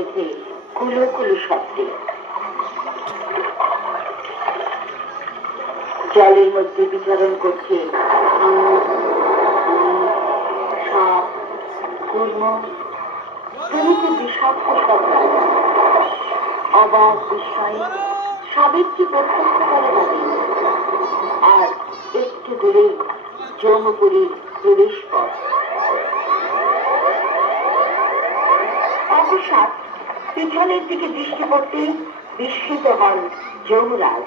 চলেছে কুলো কুলো শব্দে। জলের মধ্যে বিচরণ করছে সাপ, কুর্ম প্রভৃতি বিষাক্ত শব্দ। অবাক বিস্ময়ে সাবিত্রী প্রত্যক্ষ করে যাবে, আর একটু দূরে যৌনপুরীর প্রবেশ পথ। অকস্মাৎ পিছনের দিকে দৃষ্টি পড়তে বিস্মিত হন যমরাজ।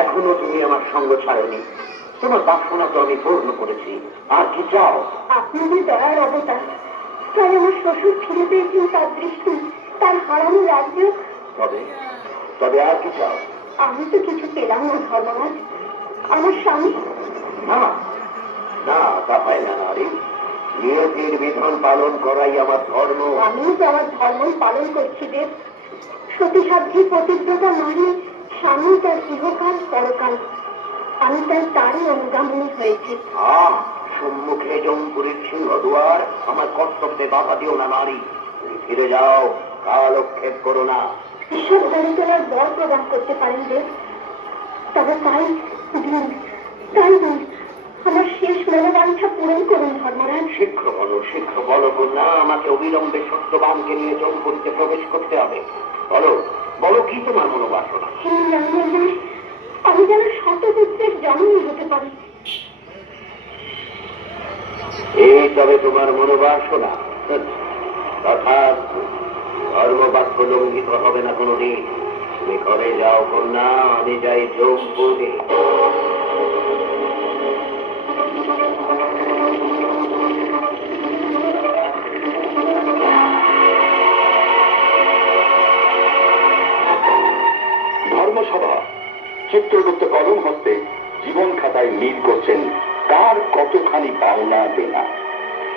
এখনো তুমি আমার সঙ্গ ছাড়নি, তোমার বাসনা তো আমি পূর্ণ করেছি, আর কি চাও? আপনাদের দয়ার অবতার, তাই আমার শ্বশুর ফিরে পেয়েছেন তার দৃষ্টি, তার হারানো রাজ্য। তবে তবে আর কি চাও? আমি তো কিছু পেলাম না ধর্মরাজ, আমার স্বামী। না না, তা হয় না নারী, নিয়তির বিধান পালন করাই আমার ধর্ম। আমিও তো আমার ধর্মই পালন করছি দেব। সতীসাধ্যী প্রতিজ্ঞতা মানে স্বামী তার ইহকাল পরকাল, আমি তারই অনুগামী হয়েছি। সম্মুখে যমপুরীর সিংহদুয়ার, আমার কর্তব্যে বাধা দিও না নারী, তুমি ফিরে যাও, কালক্ষেপ করো না। ঈশ্বর গড়ে তোলার বর প্রদান করতে পারেন দেব, তবে তাই দিন আমার শেষ মনোবাঞ্ছা পূরণ করুন ধর্মরাজ। শীঘ্র বলো কন্যা, আমাকে অবিলম্বে সত্যবানকে নিয়ে যমপুরীতে প্রবেশ করতে হবে। বলো কি তোমার মনোবাসনা? আমি যেন শতপুত্রের জন্মই হতে পারি। এই তবে তোমার মনোবাসনা, অর্থাৎ ধর্মবাক্য লঙ্ঘিত হবে না কোনোদিন। তুমি ঘরে যাও কন্যা, আমি যাই যমপুরে। ধর্মসভা চিত্রগুপ্ত কলম হস্তে জীবন খাতায় মিল করছেন কার কতখানি পাওনা দেনা,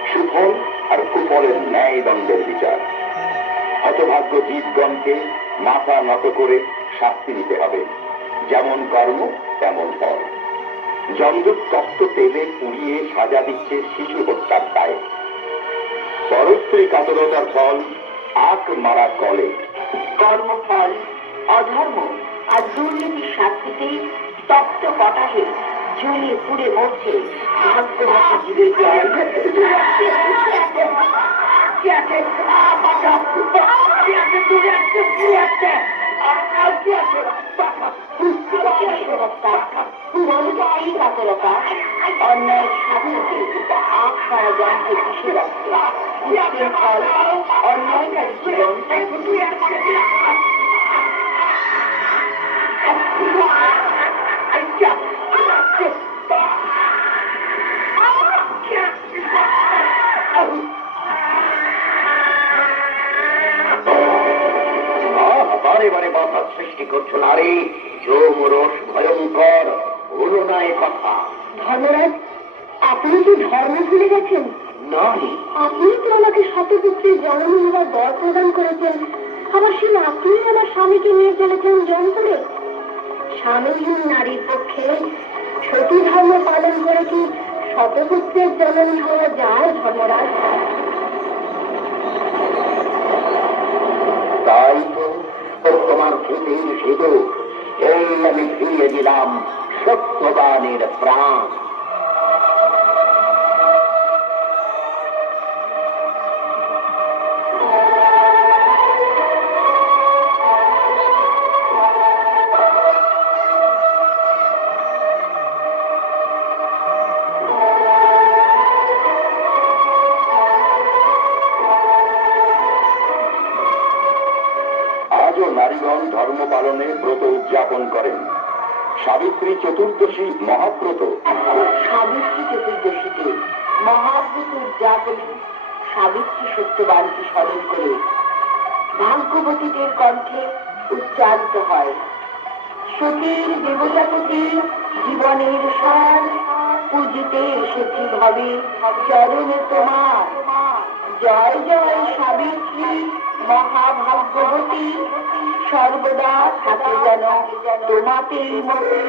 সুফল আর কুফলের ন্যায় দণ্ডের বিচার। হতভাগ্য জীবগণকে মাথা নত করে শাস্তি দিতে হবে, যেমন কর্ম তেমন ফল। যমদূত তপ্ত তেলে পুড়িয়ে সাজা দিচ্ছে শিশু হত্যার দায়ে। পরস্ত্রী কাতরতার ফল আখ মারা কলে। কর্মফল অধর্ম আর দুর্নীতির শাস্তিতে তপ্ত পটাহে জ্বলে পুড়ে মরছে ভাগ্যবতী জীবের এই কাতরতা অন্যায়ের সাধনাকে আখ মারা যন্ত্রে পিষে যাচ্ছে। উচ্ছৃঙ্খল অন্যায়কারী জীবন বারে বারে বাধা সৃষ্টি করছো নারী, যমরোষ ভয়ঙ্কর, হলো না এ কথা। ধর্মরাজ, আপনি কি ধর্ম ভুলে গেছেন? নয়, আপনি তো আমাকে শতপুত্রের জন্ম হবার বর প্রদান করেছেন, আবার সেই আপনি আমার স্বামীকে নিয়ে চলেছেন যমপুরে। স্বামীহীন নারীর পক্ষে সতী ধর্ম পালন করে কি শতপুত্রের জন্ম হওয়া যায় ধর্মরাজ? তাই তো তোমার স্মৃতির সিঁদুর, এই আমি ফিরিয়ে দিলাম সত্যবানের প্রাণ। নারীগণ ধর্ম পালনে ব্রত উদযাপন করেন। সাবিত্রী চতুর্দশী মহাব্রত। সাবিত্রী চতুর্দশীতে মহাব্রত উদযাপনে সাবিত্রী সত্যবানকে স্মরণ করে ভাগ্যবতীদের কণ্ঠে উচ্চারিত হয় সতীর দেবতাপতি জীবনের সার, পূজিতে এসেছি ভাবে চরণে তোমার। জয় জয় সাবিত্রী মহাভাগ্যবতী, সর্বদা থাকে যেন তোমাতেই মতি।